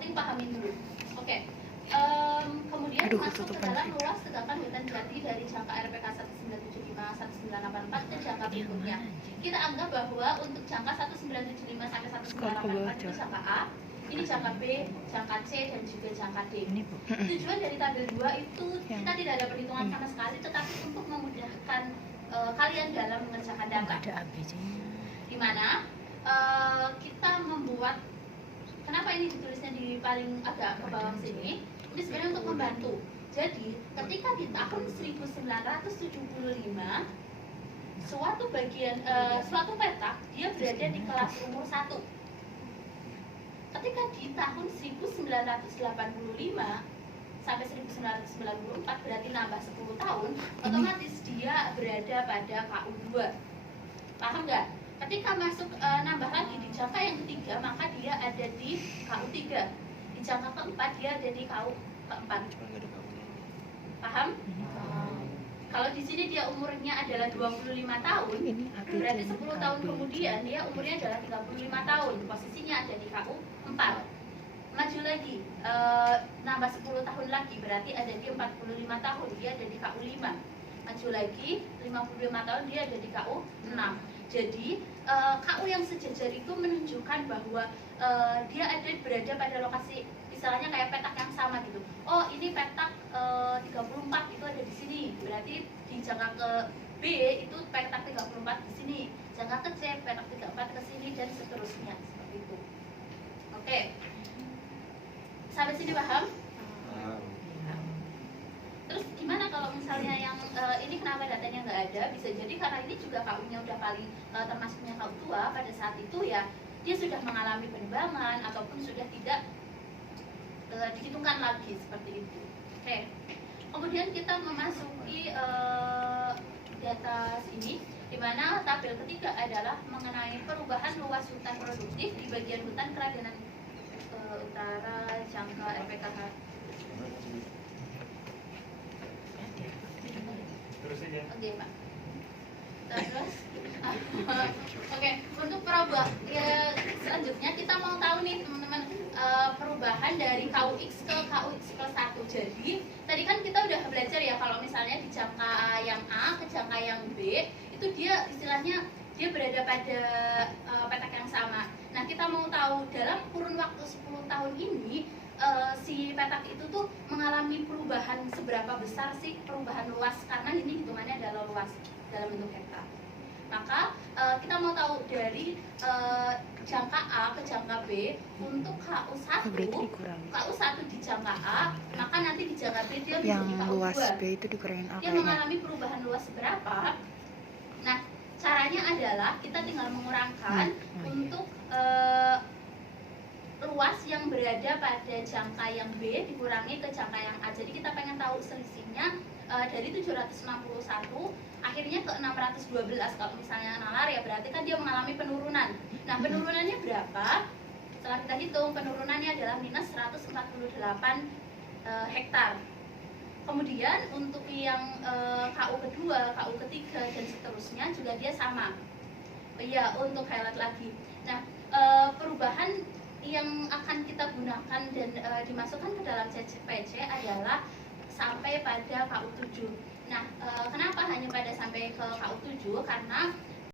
penting pahamin dulu. Oke. Kemudian masuk ke dalam luas tegakkan hutan jati dari jangka RPK 1975 1984 ke jangka berikutnya. Kita anggap bahwa untuk jangka 1975 sampai 1984 itu jangka A, ini jangka B, jangka C, dan juga jangka D. Tujuan dari tabel 2 itu kita tidak ada perhitungan sama sekali, tetapi untuk memudahkan kalian dalam mengerjakan data. Di mana kita membuat, kenapa ini ditulisnya di paling agak ke bawah sini? Ini sebenarnya untuk membantu. Jadi ketika di tahun 1975 suatu petak dia berada di kelas umur 1. Ketika di tahun 1985 sampai 1994 berarti nambah 10 tahun, otomatis dia berada pada KU2. Paham nggak? Ketika masuk nambah lagi di jangka yang ketiga, maka dia ada di KU3. Di jangka keempat dia ada di KU keempat. Paham? Kalau di sini dia umurnya adalah 25 tahun, berarti 10 tahun kemudian dia umurnya adalah 35 tahun. Posisinya ada di KU 4. Maju lagi, nambah 10 tahun lagi, berarti ada di 45 tahun, dia ada di KU 5. Maju lagi, 55 tahun, dia ada di KU 6. Jadi, KU yang sejajar itu menunjukkan bahwa dia berada pada lokasi, misalnya kayak petak yang sama gitu. Oh, ini petak 34 itu ada di sini. Berarti di jangka ke B itu petak 34 di sini. Jangka ke C petak 34 ke sini dan seterusnya seperti itu. Oke. Sampai sini paham? Terus gimana kalau misalnya yang ini kenapa datanya nggak ada? Bisa jadi karena ini juga KU-nya udah paling termasuknya KU tua pada saat itu ya, dia sudah mengalami penebangan ataupun sudah tidak dihitungkan lagi seperti itu. Oke. Kemudian kita memasuki data sini, di mana tabel ketiga adalah mengenai perubahan luas hutan produktif di bagian hutan Keraganan Utara jangka RPKH. Oke, Pak. Terus, oke, untuk perubahan ya, selanjutnya kita mau tahu nih teman-teman, perubahan dari KUX ke KUX plus 1. Jadi tadi kan kita udah belajar ya, kalau misalnya di jangka yang A ke jangka yang B itu dia istilahnya dia berada pada petak yang sama. Nah, kita mau tahu dalam kurun waktu 10 tahun ini si petak itu tuh mengalami perubahan seberapa besar sih perubahan luas, karena ini hitungannya adalah luas dalam bentuk hektar. Maka kita mau tahu dari jangka A ke jangka B untuk KU1 di jangka A, maka nanti di jangka B dia yang menjadi KU2. luas B itu dikurangin apa? Dia mengalami perubahan luas seberapa? Nah, caranya adalah kita tinggal mengurangkan untuk luas yang berada pada jangka yang B dikurangi ke jangka yang A. Jadi kita pengen tahu selisihnya dari 761 akhirnya ke 612. Kalau misalnya nalar ya berarti kan dia mengalami penurunan. Nah, penurunannya berapa? Setelah kita hitung, penurunannya adalah minus 148 hektar. Kemudian untuk yang KU kedua, KU ketiga dan seterusnya juga dia sama. Iya, untuk highlight lagi. Nah, perubahan yang akan kita gunakan dan dimasukkan ke dalam CPC adalah sampai pada KU7. Nah, kenapa hanya pada sampai ke KU7? Karena